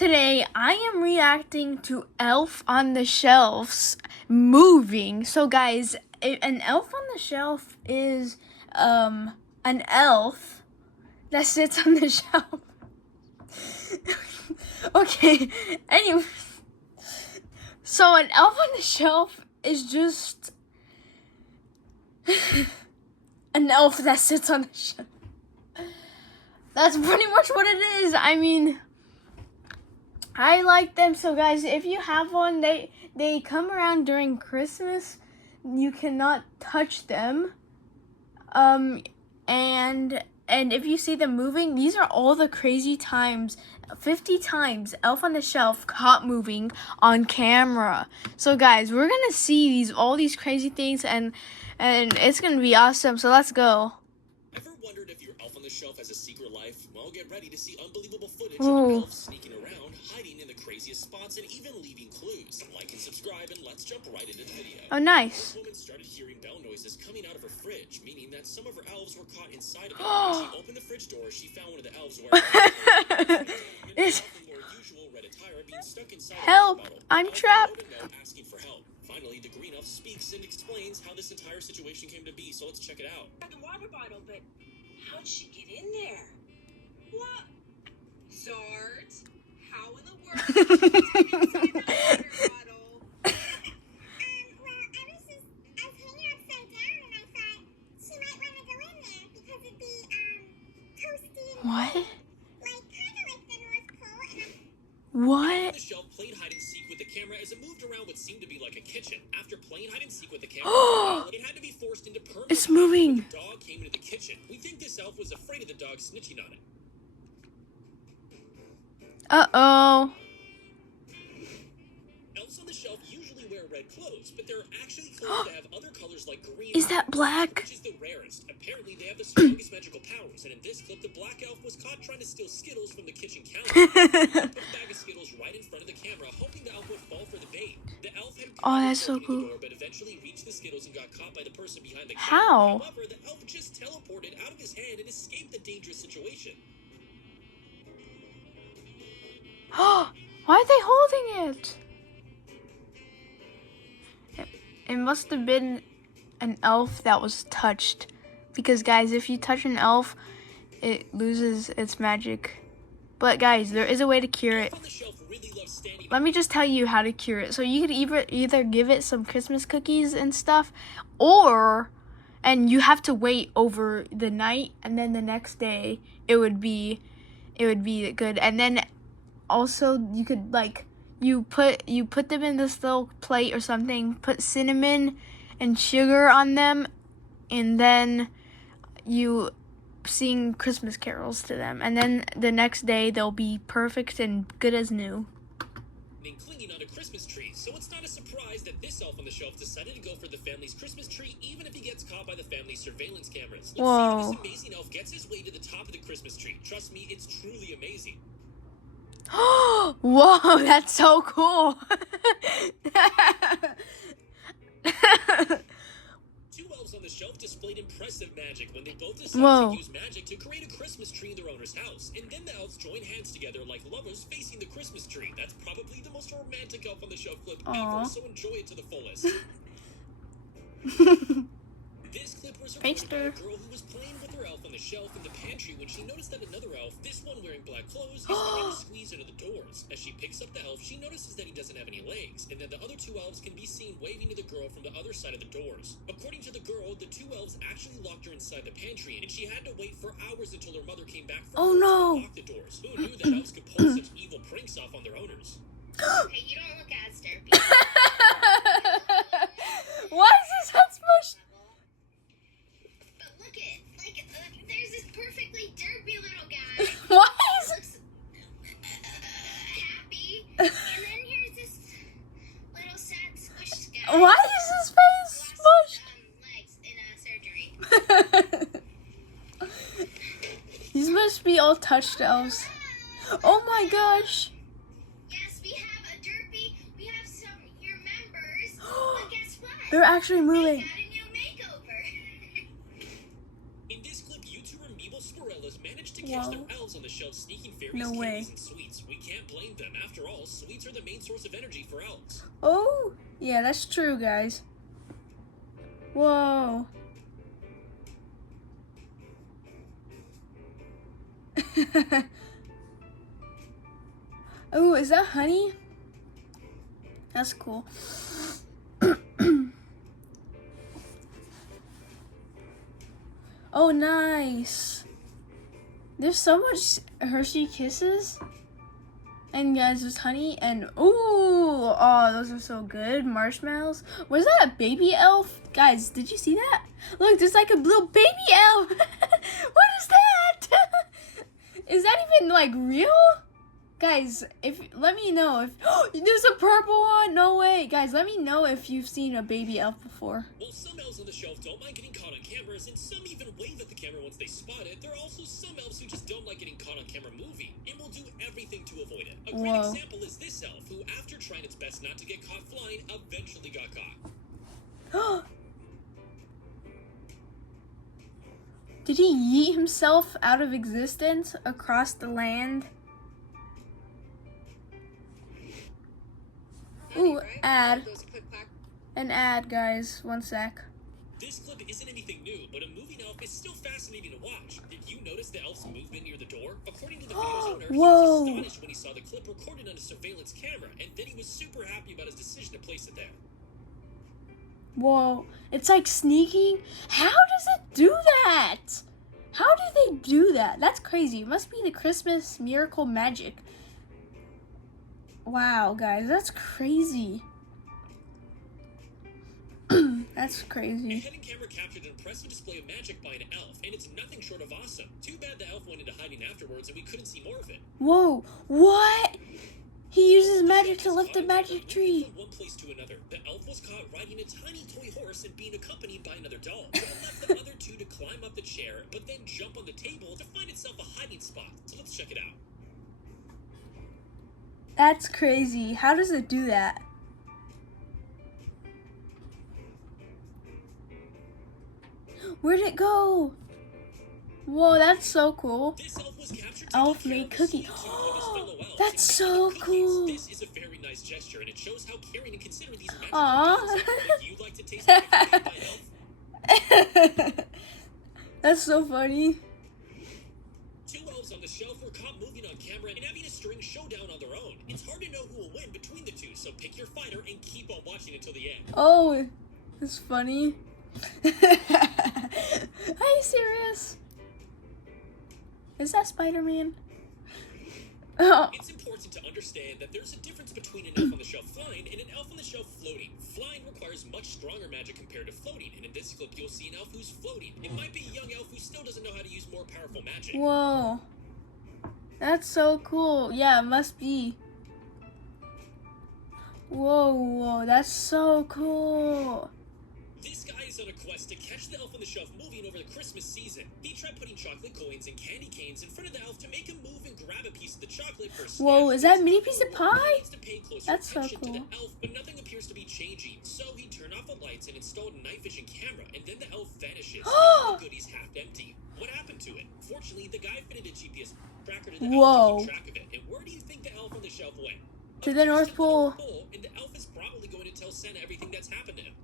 Today, I am reacting to Elf on the Shelf's moving. So, guys, an Elf on the Shelf is an elf that sits on the shelf. Okay, anyway. So, an Elf on the Shelf is just an elf that sits on the shelf. That's pretty much what it is. I mean, I like them. So guys, if you have one, they come around during Christmas. You cannot touch them. And if you see them moving, these are all the crazy times. 50 times Elf on the Shelf caught moving on camera. So guys, we're gonna see all these crazy things, and it's gonna be awesome. So let's go. Ever wondered if your Elf on the Shelf has a secret life? Well, get ready to see unbelievable footage of an elf sneaking around, hiding in the craziest spots, and even leaving clues. Like and subscribe, and let's jump right into the video. Oh, nice. This woman started hearing bell noises coming out of her fridge, meaning that some of her elves were caught inside of it. When she opened the fridge door, she found one of the elves wearing more usual red attire being stuck inside Help! a bottle. I'm trapped. Asking for help. Finally, the green elf speaks and explains how this entire situation came to be, so let's check it out. The water bottle, but how'd she get in there? What? Zard? How in the world did she get inside the water bottle? Well, ever since I was hanging upside down and I thought she might want to go in there because it'd be, toasty and What? kind of like the North Pole and What? The shelf played hide and seek with the camera as it moved around what seemed to be like a kitchen. After playing hide and seek with the camera, it had to be forced into permanent. It's moving. The dog came into the kitchen. We think this elf was afraid of the dog snitching on it. Uh-oh. Elves on the Shelf usually wear red clothes, but there are actually clothes that have other colors like green. Is that black? Which is the rarest. Apparently, they have the strongest magical powers, and in this clip, the black elf was caught trying to steal Skittles from the kitchen counter. He put a bag of Skittles right in front of the camera, hoping the elf would fall for the bait. The elf had Oh, that's so opening the cool. door, but eventually reached the Skittles and got caught by the person behind the camera. How? However, the elf just teleported out of his hand and escaped the dangerous situation. Why are they holding it? It must have been an elf that was touched. Because, guys, if you touch an elf, it loses its magic. But, guys, there is a way to cure it. Elf on the Shelf really loves standing. Let me just tell you how to cure it. So you could either give it some Christmas cookies and stuff, and you have to wait over the night, and then the next day it would be good. And then also you could you put them in this little plate or something, put cinnamon and sugar on them, and then you sing Christmas carols to them, and then the next day they'll be perfect and good as new. And clinging onto Christmas trees, so it's not a surprise that this elf on the shelf decided to go for the family's Christmas tree, even if he gets caught by the family's surveillance cameras. Let's see Whoa. if this amazing elf gets his way to the top of the Christmas tree. Trust me, it's truly amazing. Whoa, that's so cool. Two elves on the shelf displayed impressive magic when they both decided Whoa. to use magic to create a Christmas tree in their owner's house. And then the elves joined hands together like lovers facing the Christmas tree. That's probably the most romantic elf on the shelf clip Aw. ever, so enjoy it to the fullest. This clip was recorded by a girl who was playing with her elf on the shelf in the pantry when she noticed that another elf, this one wearing black clothes, is trying to squeeze into the doors. As she picks up the elf, she notices that he doesn't have any legs, and then the other two elves can be seen waving to the girl from the other side of the doors. According to the girl, the two elves actually locked her inside the pantry, and she had to wait for hours until her mother came back from Oh, work no. to lock the doors. Who knew that elves could pull such evil pranks off on their owners? Okay, you don't look as derpy. Why is his head smushed? But look at, there's this perfectly derpy little guy. Why is Looks happy. And then here's this little sad squished guy. Why is his face Lost, smushed? legs in a surgery. These must be all touched elves. Oh my gosh. Yes, we have a derpy. We have some your members. But guess what? They're actually They moving. got a new makeover. In this clip, YouTuber Meeble Sporellas managed to catch Whoa. their elves on the shelf sneaking fairies, No way. candies, and sweets. We can't blame them. After all, sweets are the main source of energy for elves. Oh, yeah, that's true, guys. Whoa. Oh, is that honey? That's cool. Oh, nice. There's so much Hershey Kisses. And guys, there's honey and ooh, oh, those are so good. Marshmallows. Was that a baby elf? Guys, did you see that? Look, there's like a little baby elf. What is that? Is that even like real? Guys, let me know if there's a purple one. No way, guys. Let me know if you've seen a baby elf before. While some elves on the shelf don't mind getting caught on cameras, and some even wave at the camera once they spot it, there are also some elves who just don't like getting caught on camera moving, and will do everything to avoid it. A great Whoa. example is this elf, who, after trying its best not to get caught flying, eventually got caught. Did he yeet himself out of existence across the land? Ooh, ad. An ad, guys. One sec. This clip isn't anything new, but a moving elf is still fascinating to watch. Did you notice the elf's movement near the door? According to the video's owner, he Whoa. was astonished when he saw the clip recorded on a surveillance camera, and then he was super happy about his decision to place it there. Whoa. It's like sneaking. How does it do that? How do they do that? That's crazy. It must be the Christmas miracle magic. Wow, guys. That's crazy. That's A crazy. hidden camera captured an impressive display of magic by an elf, and it's nothing short of awesome. Too bad the elf went into hiding afterwards and we couldn't see more of it. Whoa. What? He uses magic to lift a magic tree. From one place to another, the elf was caught riding a tiny toy horse and being accompanied by another doll. It left the other two to climb up the chair, but then jump on the table to find itself a hiding spot. So let's check it out. That's crazy. How does it do that? Where'd it go? Whoa, that's so cool. This elf was captured Elf taking care made of the cookie. sweets of one of his fellow elves That's and so making cookies. cool. This is a very nice gesture, and it shows how caring and considerate these magical Aw. beings are. If you'd like to taste a cookie made by an elf, That's so funny. two elves on the shelf were caught moving on camera and having a string showdown on their own. It's hard to know who will win between the two, so pick your fighter and keep on watching until the end. Oh, it's funny. Are you serious? Is that Spider-Man? Oh. It's important to understand that there's a difference between an elf on the shelf flying and an elf on the shelf floating. Flying requires much stronger magic compared to floating, and in this clip you'll see an elf who's floating. It might be a young elf who still doesn't know how to use more powerful magic. Whoa. That's so cool. Yeah, it must be. Whoa, that's so cool. This guy is on a quest to catch the elf on the shelf moving over the Christmas season. He tried putting chocolate coins and candy canes in front of the elf to make him move and grab a piece of the chocolate for a snack. Whoa, is that a mini piece of He pie? needs to pay closer That's so attention to the cool. elf, but nothing appears to be changing. So he turned off the lights and installed a night vision camera, and then the elf vanishes. leaving the goodies half empty. What happened to it? Fortunately, the guy fitted a GPS tracker to the Whoa. elf to keep track of it. And where do you think the elf on the shelf went? To the North Pole. And the elf is probably going to tell Santa everything that's happened to him.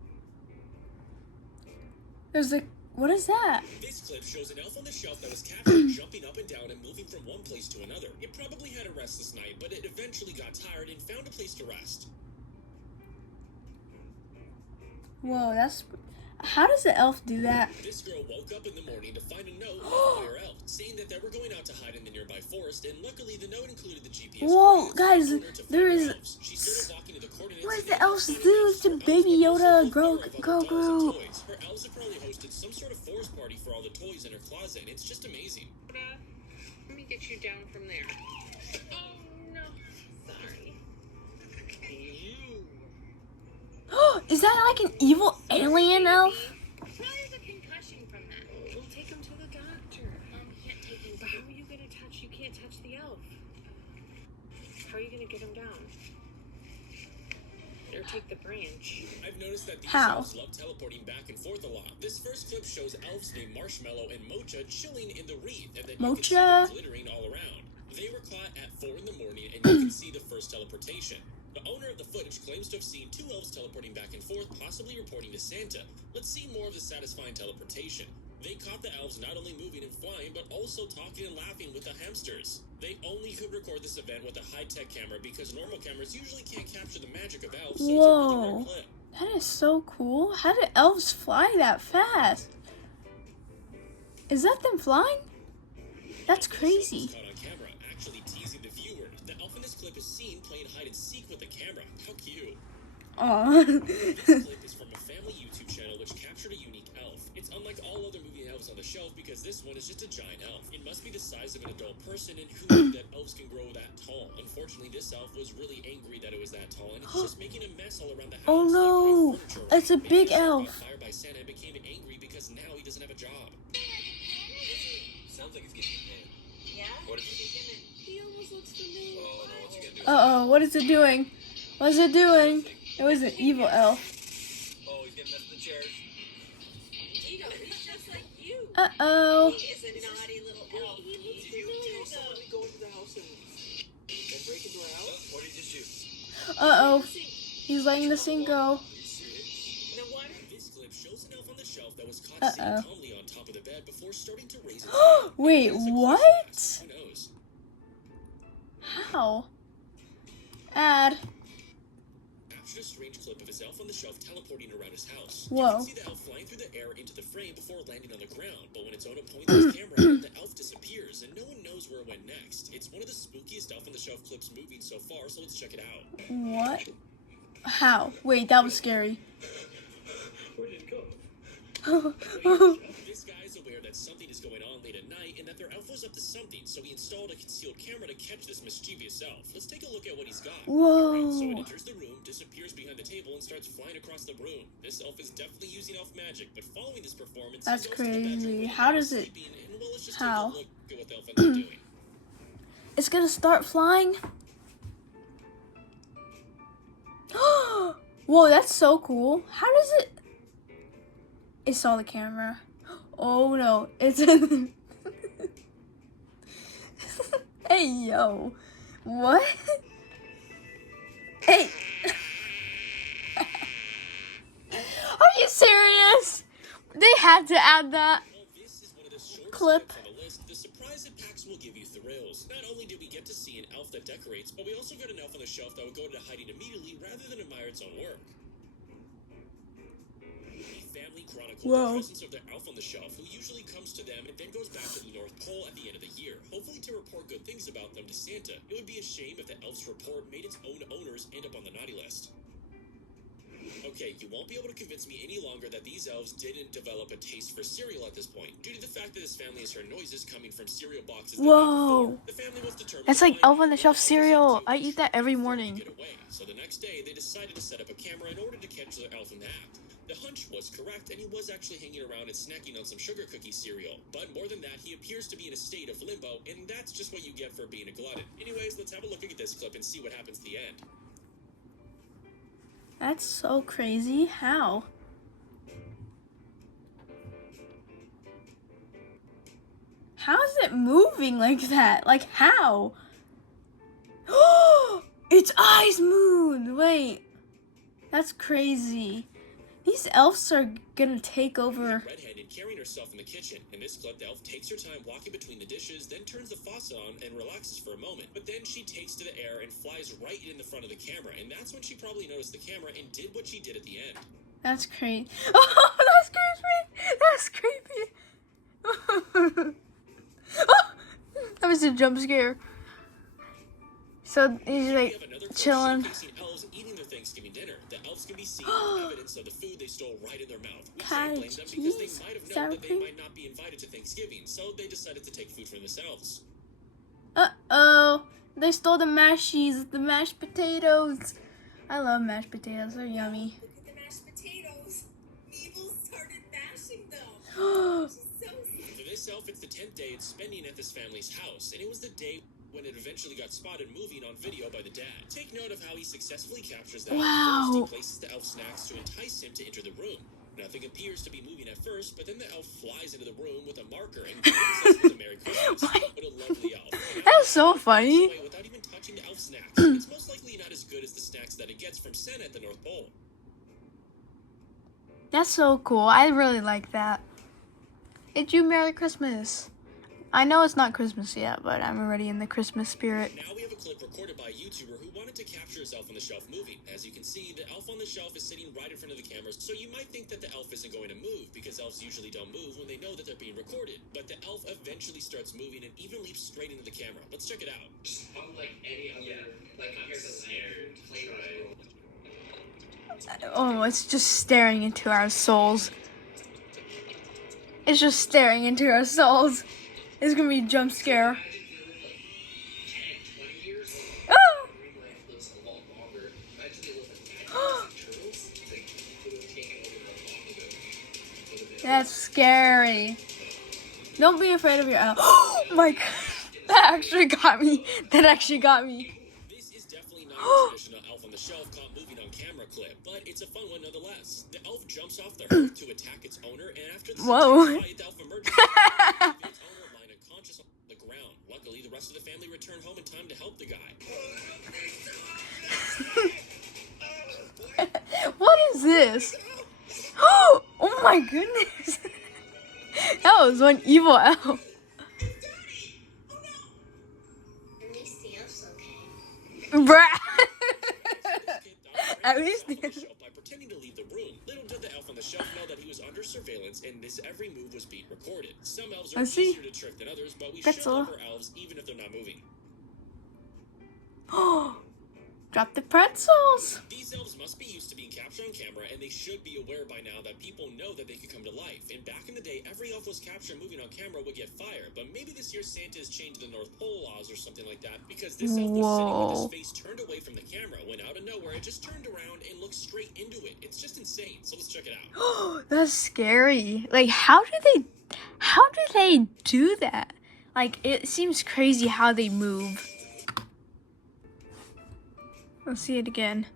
There's a. What is that? This clip shows an elf on the shelf that was captured jumping up and down and moving from one place to another. It probably had a restless night, but it eventually got tired and found a place to rest. Whoa, that's. How does the elf do that? This girl woke up in the morning to find a note left by her elf, saying that they were going out to hide in the nearby forest, and luckily the note included the GPS. Whoa, coordinates guys, for her to there find is- her elves. She started walking to the coordinates. What and the the elves found do elves. to Her elves Baby were also Yoda, full of Grogu? other dolls and toys. Her elves have probably hosted some sort of forest party for all the toys in her closet, and it's just amazing. Let me get you down from there. Oh, no. Sorry. Is that like an evil alien elf? There's a concussion from that. We'll take him to the doctor. We can't take him. But how are you going to touch? You can't touch the elf. How are you going to get him down? Or take the branch. I've noticed that these How? elves love teleporting back and forth a lot. This first clip shows elves named Marshmallow and Mocha chilling in the wreath, and then you can see Mocha? them glittering all around. They were caught at 4 in the morning, and you can see the first teleportation. The owner of the footage claims to have seen 2 elves teleporting back and forth, possibly reporting to Santa. Let's see more of the satisfying teleportation. They caught the elves not only moving and flying, but also talking and laughing with the hamsters. They only could record this event with a high-tech camera because normal cameras usually can't capture the magic of elves, so it's a really Whoa. rare clip. That is so cool. How do elves fly that fast? Is that them flying? That's crazy. Caught on camera, actually teasing the viewer. The elf in this clip is seen playing hide and seek with the camera. How cute. Aw. This clip is from a family YouTube channel which captured a unique elf. It's unlike all other movie elves on the shelf because this one is just a giant elf. It must be the size of an adult person, and who knew that elves can grow that tall? Unfortunately, this elf was really angry that it was that tall, and it's just making a mess all around the house. Oh, like no. throwing furniture around. It's a Maybe big he was elf. caught Fired by Santa and became angry because now he doesn't have a job. Sounds like it's getting paid. Yeah? What is it? He almost looks familiar. Oh no, what's he gonna do? Uh-oh, what is it doing? What is it doing? It was an evil elf. Oh, he's getting messed with the chairs. Tito, he's just like you. Uh-oh. He is a naughty little elf. He looks Did you familiar tell someone though. to go into the house and break into our house? What did you do? Uh-oh. See, He's letting the scene go. Are you serious? the one This clip shows an elf on the shelf that was caught sitting Uh-oh. calmly on top of the bed before starting to raise its Wait, It's a close what? pass. Who knows? How? Add. Captured a strange clip of his elf on the shelf teleporting around his house. Whoa. You can see the elf flying through the air into the frame before landing on the ground, but when its owner points his camera out, the elf disappears and no one knows where it went next. It's one of the spookiest elf on the shelf clips moving so far, so let's check it out. What? How? Wait, that was scary. Where did it go? This guy is aware that something is going on late at night and that their elf was up to something, so he installed a concealed camera to catch this mischievous elf. Let's take a look at what he's got. Alright, so it Whoa. enters the room, disappears behind the table, and starts flying across the room. This elf is definitely using elf magic, but following this performance, That's he goes to the bedroom crazy. where the How elf does is it- sleeping, and, well, let's just How? take a look at what the elf ends up doing. It's gonna start flying? Whoa, that's so cool. How does it... It saw the camera. Oh no, it's in... Hey, yo. What? Hey. Are you serious? They had to add that. Well, this is one of the shortest Clip. clips on the list. The surprise it packs will give you thrills. Not only did we get to see an elf that decorates, but we also got an elf on the shelf that would go into hiding immediately rather than admire its own work. The family chronicled Whoa. the presence of their elf on the shelf, who usually comes to them and then goes back to the North Pole at the end of the year, hopefully to report good things about them to Santa. It would be a shame if the elf's report made its own owners end up on the naughty list. Okay, you won't be able to convince me any longer that these elves didn't develop a taste for cereal at this point, due to the fact that this family has heard noises coming from cereal boxes. the night Whoa. before. The family was determined That's to like find Elf on the out Shelf where the elf was cereal. up to I eat that every before they morning. get away. So the next day, they decided to set up a camera in order to catch their elf in the act. The hunch was correct, and he was actually hanging around and snacking on some sugar cookie cereal. But more than that, he appears to be in a state of limbo, and that's just what you get for being a glutton. Anyways, let's have a look at this clip and see what happens at the end. That's so crazy. How? How is it moving like that? Like how? Its eyes moved. Wait. That's crazy. These elves are gonna take over. Red-handed carrying herself in the kitchen. In this clip, the elf takes her time walking between the dishes, then turns the faucet on and relaxes for a moment. But then she takes to the air and flies right in the front of the camera, and that's when she probably noticed the camera and did what she did at the end. That's crazy. Oh, that's creepy. That's creepy. That was a jump scare. So he's Here we like have another clip chilling. showcasing elves eating their Thanksgiving dinner. The elves can be seen with evidence of the food they stole right in their mouth. We can't blame Cottage them because they cheese, might have sour known that they cream. might not be invited to Thanksgiving, so they decided to take food from themselves. Uh-oh. They stole the mashed cheese, the mashed potatoes. I love mashed potatoes. They're yummy. look at the mashed potatoes. Mabel started mashing them. Oh, She's so sweet. For this elf, it's the 10th day it's spending at this family's house, and it was the day when it eventually got spotted moving on video by the dad. Take note of how he successfully captures the elf. Wow. First, he places the elf snacks to entice him to enter the room. Nothing appears to be moving at first, but then the elf flies into the room with a marker and greets us with a Merry Christmas. What? What a lovely elf. And That's so elf flies funny. away without even touching the elf snacks. It's most likely not as good as the snacks that it gets from Santa at the North Pole. That's so cool. I really like that. It's you, Merry Christmas. I know it's not Christmas yet, but I'm already in the Christmas spirit. Now we have a clip recorded by a YouTuber who wanted to capture his elf on the shelf moving. As you can see, the elf on the shelf is sitting right in front of the cameras, so you might think that the elf isn't going to move, because elves usually don't move when they know that they're being recorded. But the elf eventually starts moving and even leaps straight into the camera. Let's check it out. Unlike any other, like I'm scared. Oh, it's just staring into our souls. It's just staring into our souls. It's gonna be a jump scare. Imagine you live like 10, 20 years. Oh! Real life lives a lot longer. Imagine they live like 10 years like turtles. It's like it would have taken over that long ago. That's scary. Don't be afraid of your elf. Oh my god. That actually got me. That actually got me. This is definitely not a traditional elf on the shelf caught moving on camera clip, but it's a fun one nonetheless. The elf jumps off the hearth to attack its owner, and after this Whoa. intense fight, the elf emerges. Its owner lying unconscious on the ground. Luckily, the rest of the family returned home in time to help the guy. What is this? Oh my goodness. That was one evil elf. At least the elf's okay. Bruh. At At least the elf on the the- shelf by pretending to leave the room. Little did the elf on the shelf know that he was under surveillance, and his every move was being recorded. Some elves are I see. easier to trick than others, but we That's should all. love our elves even if they're not moving. Drop the pretzels. These elves must be used to being captured on camera, and they should be aware by now that people know that they could come to life. And back in the day, every elf was captured moving on camera would get fired. But maybe this year Santa has changed the North Pole laws or something like that, because this elf was sitting with Whoa. his face turned away from the camera when out of nowhere it just turned around and looked straight into it. It's just insane. So let's check it out. That's scary. Like, how do they do that? Like, it seems crazy how they move. Let's see it again.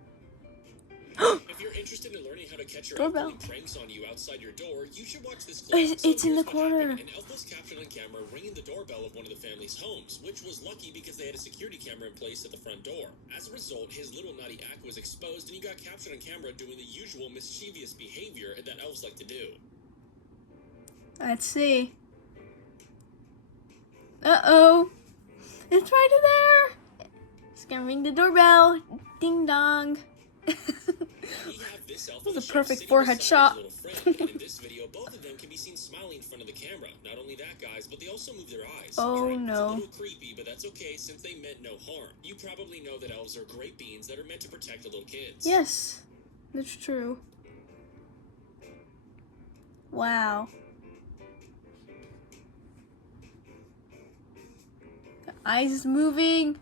If you're interested in learning how to catch your elf Doorbell. pulling pranks on you outside your door, you should watch this clip. It's in here's the what happened. corner. An elf was captured on camera ringing the doorbell of one of the family's homes, which was lucky because they had a security camera in place at the front door. As a result, his little naughty act was exposed, and he got captured on camera doing the usual mischievous behavior that elves like to do. Let's see. Uh-oh. It's right there. It's gonna ring the doorbell. Ding dong. We have this elf That was on a the shelf perfect sitting forehead beside shot. his little friend, and in this video, both of them can be seen smiling in front of the camera. Not only that, guys, but they also move their eyes. Oh, Alright, no. It's a little creepy, but that's okay since they meant no harm. You probably know that elves are great beings that are meant to protect the little kids. Yes, that's true. Wow. The eyes moving.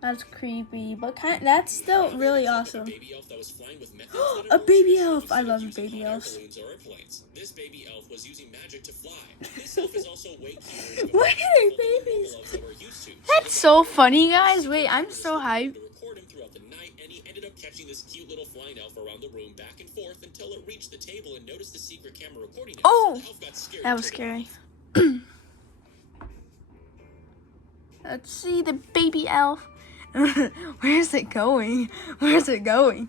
That's creepy, but that's still really A awesome. baby elf that was flying with methods that A are baby more elf. I love using baby hot air elves. balloons or airplanes. This baby elf was using magic to fly. This elf is also way cuter than Why are they the normal babies? elves that we're used to. That's so funny, guys. Wait, I'm so hyped. To record him throughout the night, and he ended up catching this cute little flying elf around the room back and forth until it reached the table and noticed the secret camera recording it. Oh! The elf got scared That and was turned it scary. off. Let's see the baby elf. Where's it going? Where's it going?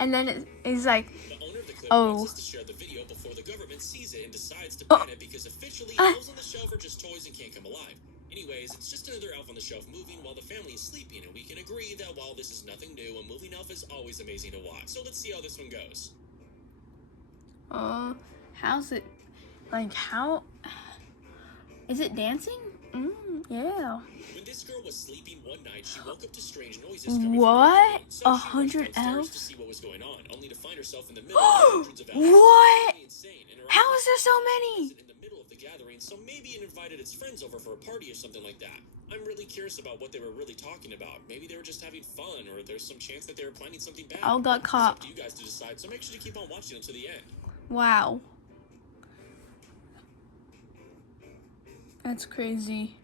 And then it's like, The owner of the clip Oh. wants us to share the video before the government sees it and decides to Oh. ban it because officially Ah. elves on the shelf are just toys and can't come alive. Anyways, it's just another elf on the shelf moving while the family is sleeping, and we can agree that while this is nothing new, a moving elf is always amazing to watch. So let's see how this one goes. how's it? Like, how? Is it dancing? Yeah. When this girl was sleeping one night, she woke up to strange noises coming What? from her room. So she rushed 100 downstairs to elves? see what was going on, only to find herself in the middle of hundreds of elves. What? It's insane. And her How elf is there so was many? in the middle of the gathering, so maybe it invited its friends over for a party or something like that. I'm really curious about what they were really talking about. Maybe they were just having fun, or there's some chance that they were planning something bad. All got It's caught. up to you guys to decide, so make sure to keep on watching until the end. Wow. That's crazy.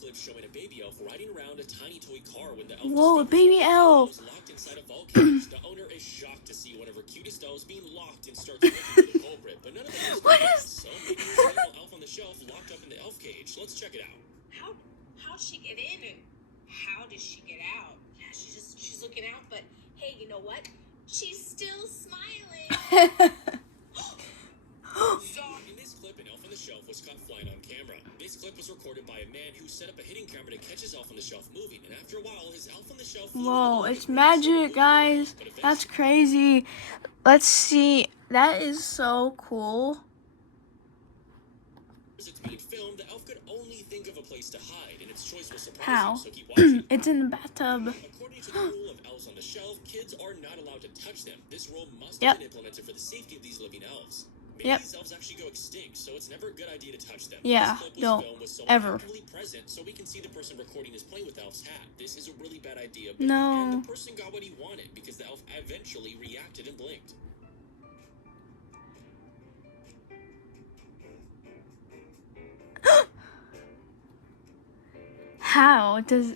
Clip showing a baby elf riding around a tiny toy car when the elf Whoa, a discovers baby that the elf. was locked inside a volcano. The owner is shocked to see one of her cutie biggest dolls being locked and starts looking for the culprit, but none of them What is is- so maybe there's a little elf on the shelf locked up in the elf cage. Let's check it out. How'd she get in and how does she get out? Yeah, she's looking out, but hey, you know what? She's still smiling. In this clip, an elf on the shelf was caught flying on camera. This clip was recorded by a man who set up a hidden camera to catch his elf on the shelf moving, and after a while, his elf on the shelf flew Whoa, along it's and ran, so it magic, moved guys. around, but That's eventually- crazy. Let's see. That is so cool. As it's being filmed, the elf could only think of a place to hide, and its choice was surprising, How? so keep watching. It's in the bathtub. According to the rule of elves on the shelf, kids are not allowed to touch them. This rule must Yep. have been implemented for the safety of these living elves. Maybe Yep. these elves actually go extinct, so it's never a good idea to touch them. Yeah, This clip was don't filmed with someone ever. actually present, so we can see the person recording is playing with the elf's hat. This is a really bad idea, but No. in the end, the person got what he wanted because the elf eventually reacted and blinked. How does...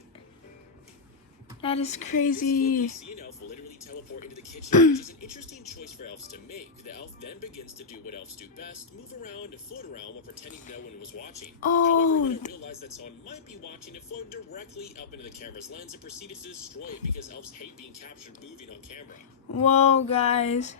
That is You crazy. see an elf literally teleport into the kitchen, which is an interesting choice for elves to make. The elf then begins to do what elves do best, move around and float around while pretending no one was watching. Oh. However, when it realized that someone might be watching, it floated directly up into the camera's lens and proceeded to destroy it because elves hate being captured moving on camera. Whoa, guys.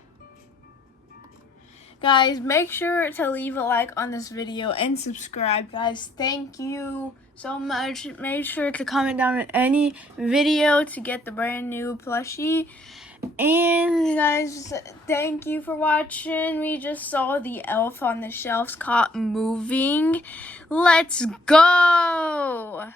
Guys, make sure to leave a like on this video and subscribe, guys. Thank you so much. Make sure to comment down on any video to get the brand new plushie. And guys, thank you for watching. We just saw the elf on the shelves caught moving. Let's go!